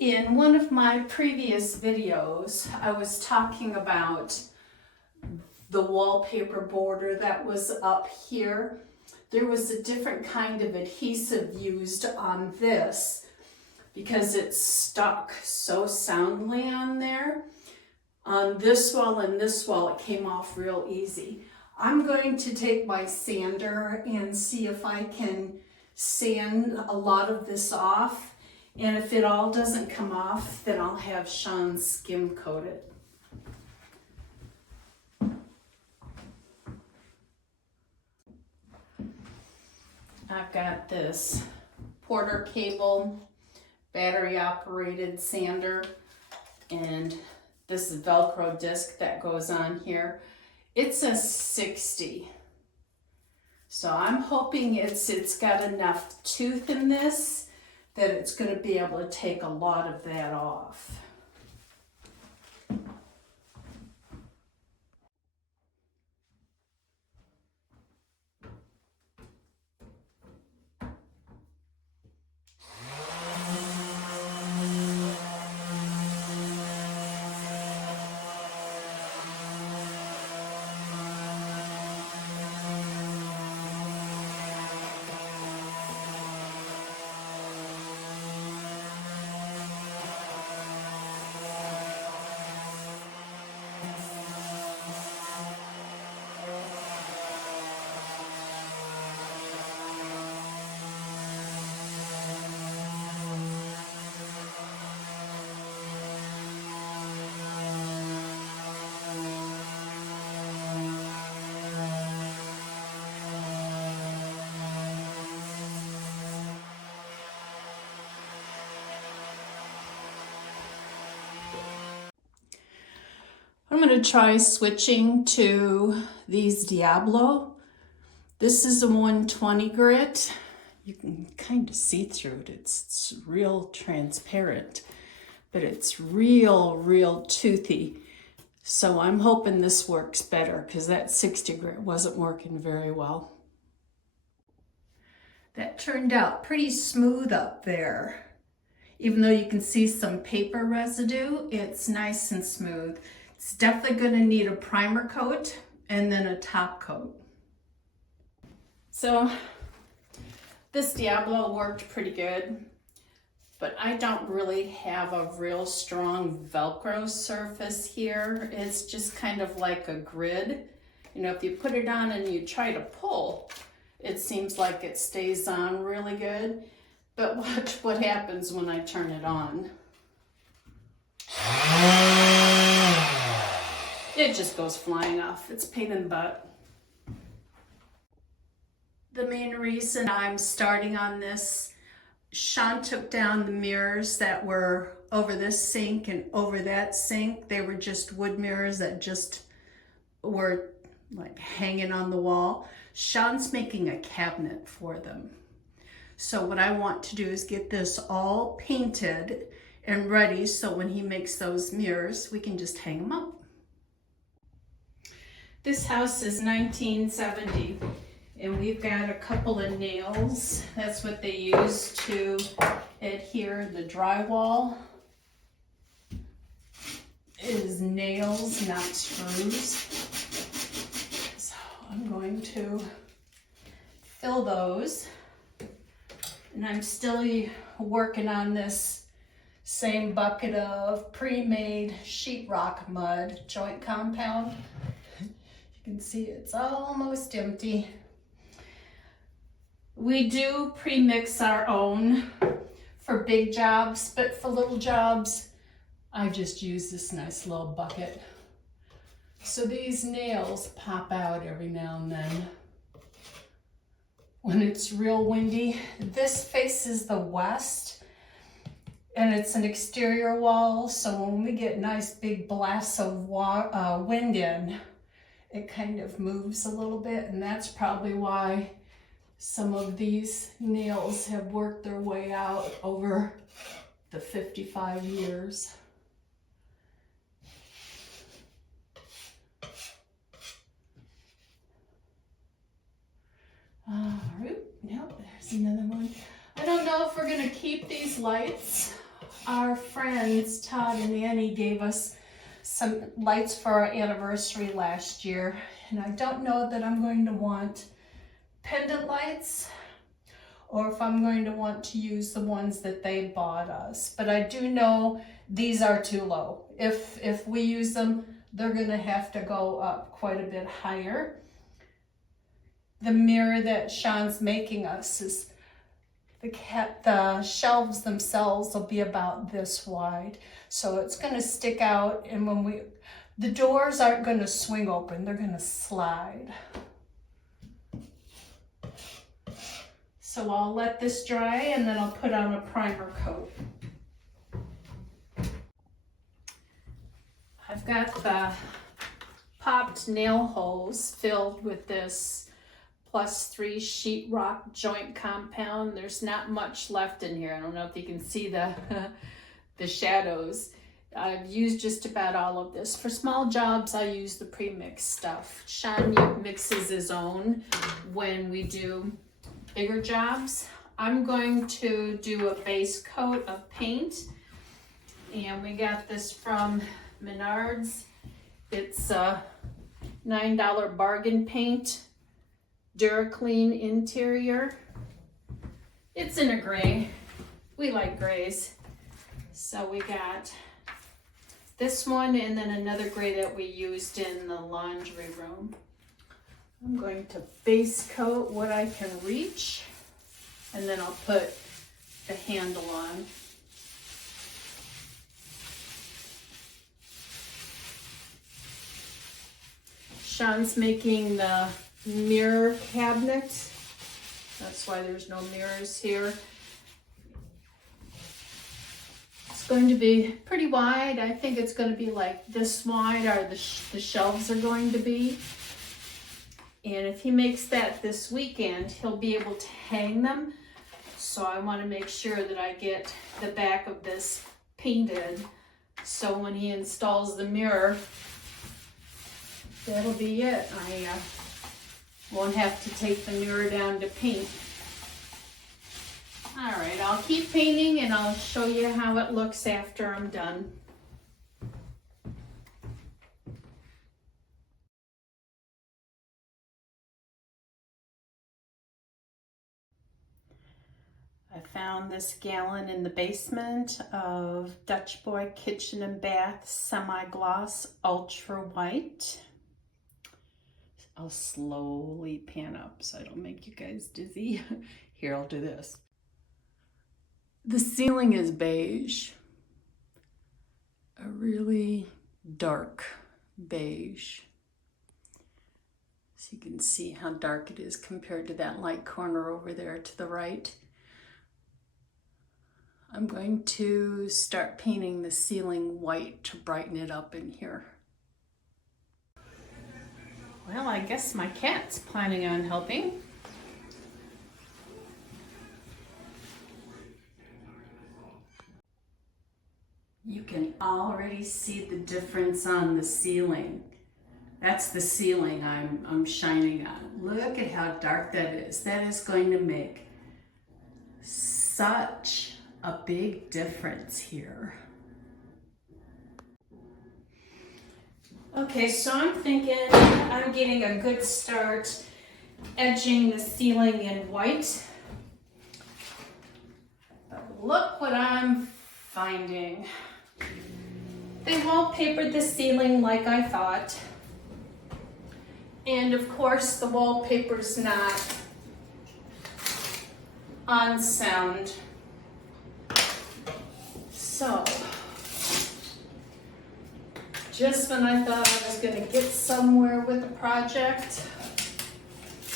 In one of my previous videos, I was talking about the wallpaper border that was up here. There was a different kind of adhesive used on this because it stuck so soundly on there. On this wall and this wall, it came off real easy. I'm going to take my sander and see if I can sand a lot of this off. And if it all doesn't come off, then I'll have Sean skim coat it. I've got this Porter cable battery operated sander, and this is Velcro disc that goes on here. It's a 60. So I'm hoping it's got enough tooth in this that it's going to be able to take a lot of that off. I'm going to try switching to these Diablo. This is a 120 grit. You can kind of see through it. It's real transparent, but it's real toothy. So I'm hoping this works better because that 60 grit wasn't working very well. That turned out pretty smooth up there. Even though you can see some paper residue, it's nice and smooth. It's definitely going to need a primer coat and then a top coat. So this Diablo worked pretty good, but I don't really have a real strong Velcro surface here. It's just kind of like a grid. You know, if you put it on and you try to pull, it seems like it stays on really good. But watch what happens when I turn it on. It just goes flying off. It's a pain in the butt. The main reason I'm starting on this, Sean took down the mirrors that were over this sink and over that sink. They were just wood mirrors that just were like hanging on the wall. Sean's making a cabinet for them. So what I want to do is get this all painted and ready so when he makes those mirrors, we can just hang them up. This house is 1970, and we've got a couple of nails. That's what they use to adhere the drywall. It is nails, not screws. So I'm going to fill those. And I'm still working on this same bucket of pre-made sheetrock mud joint compound. You can see it's almost empty. We do pre-mix our own for big jobs, but for little jobs, I just use this nice little bucket. So these nails pop out every now and then. When it's real windy, this faces the west, and it's an exterior wall, so when we get nice big blasts of wind in, it kind of moves a little bit, and that's probably why some of these nails have worked their way out over the 55 years. Yep, there's another one. I don't know if we're gonna keep these lights Our friends Todd and Annie gave us some lights for our anniversary last year, and I don't know that I'm going to want pendant lights or if I'm going to want to use the ones that they bought us. But I do know these are too low. If we use them, they're gonna have to go up quite a bit higher. The mirror that Sean's making us is the shelves themselves will be about this wide. So it's gonna stick out, and the doors aren't gonna swing open, they're gonna slide. So I'll let this dry and then I'll put on a primer coat. I've got the popped nail holes filled with this +3 sheetrock joint compound. There's not much left in here. I don't know if you can see the the shadows. I've used just about all of this. For small jobs, I use the pre-mixed stuff. Sean mixes his own when we do bigger jobs. I'm going to do a base coat of paint, and we got this from Menards. It's a $9 bargain paint, DuraClean interior. It's in a gray. We like grays. So we got this one and then another gray that we used in the laundry room. I'm going to base coat what I can reach, and then I'll put the handle on. Sean's making the mirror cabinet. That's why there's no mirrors here. It's going to be pretty wide. I think it's going to be like this wide, or the shelves are going to be. And if he makes that this weekend, he'll be able to hang them. So I want to make sure that I get the back of this painted. So when he installs the mirror, that'll be it. I won't have to take the mirror down to paint. All right, I'll keep painting and I'll show you how it looks after I'm done. I found this gallon in the basement of Dutch Boy Kitchen and Bath Semi-Gloss Ultra White. I'll slowly pan up so I don't make you guys dizzy. Here, I'll do this. The ceiling is beige, a really dark beige. So you can see how dark it is compared to that light corner over there to the right. I'm going to start painting the ceiling white to brighten it up in here. Well, I guess my cat's planning on helping. You can already see the difference on the ceiling. That's the ceiling I'm shining on. Look at how dark that is. That is going to make such a big difference here. Okay, so I'm thinking I'm getting a good start edging the ceiling in white. But look what I'm finding. They wallpapered the ceiling like I thought. And of course the wallpaper's not on sound. So, just when I thought I was going to get somewhere with the project,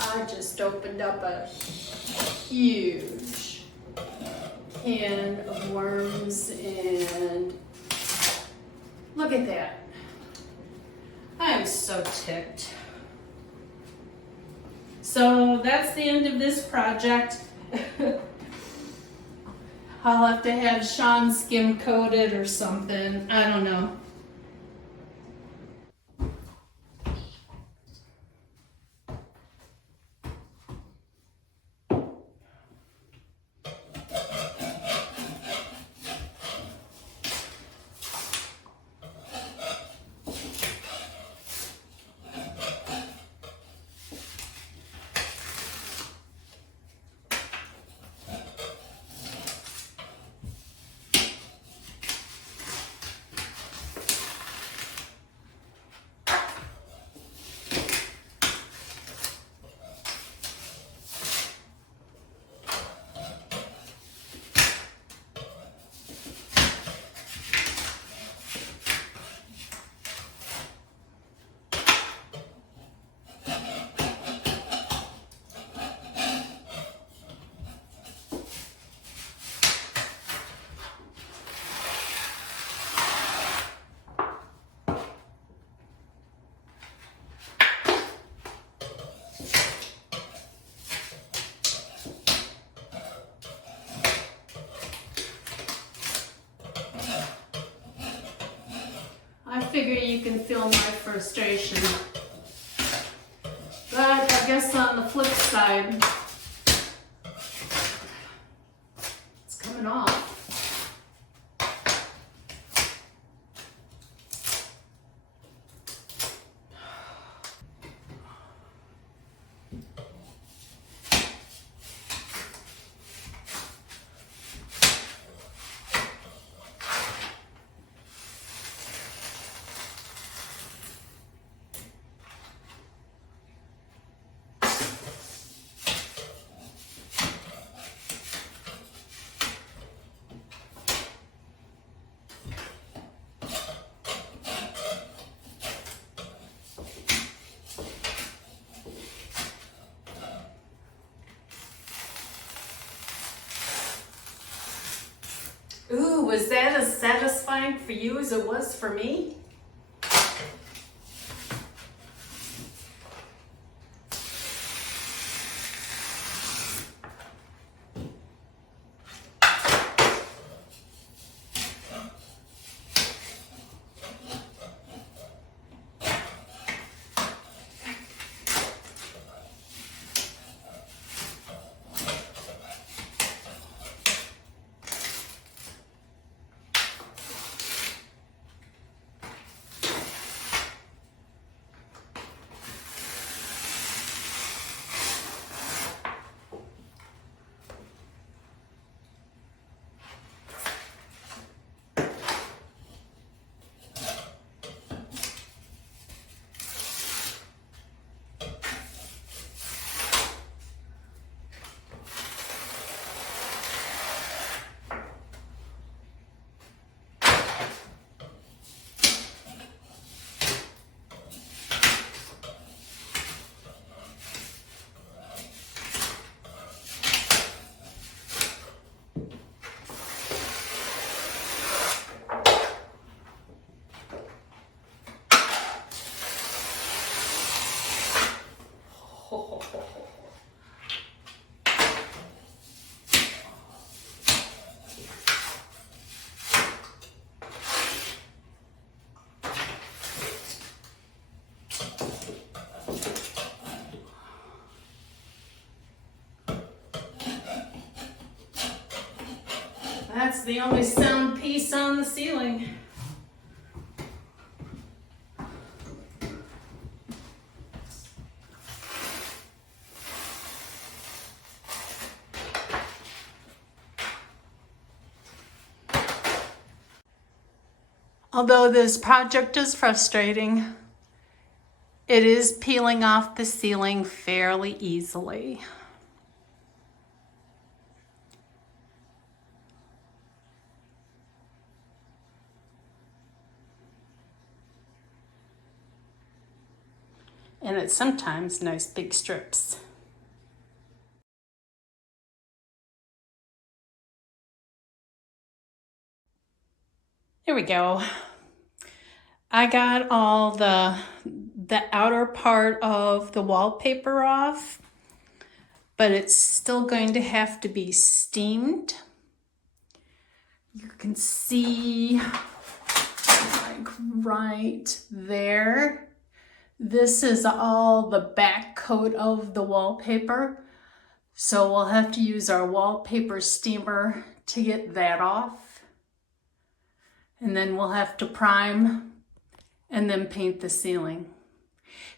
I just opened up a huge can of worms, and look at that. I am so ticked. So that's the end of this project. I'll have to have Sean skim coat it or something. I don't know. here you can feel my frustration. But I guess on the flip side, it's coming off. Ooh, was that as satisfying for you as it was for me? That's the only sound piece on the ceiling. Although this project is frustrating, it is peeling off the ceiling fairly easily. And it's sometimes nice big strips. There we go. I got all the outer part of the wallpaper off, but it's still going to have to be steamed. You can see like right there. This is all the back coat of the wallpaper. So we'll have to use our wallpaper steamer to get that off. And then we'll have to prime and then paint the ceiling.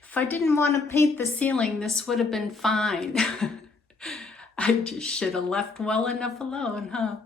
If I didn't want to paint the ceiling, this would have been fine. I just should have left well enough alone, huh?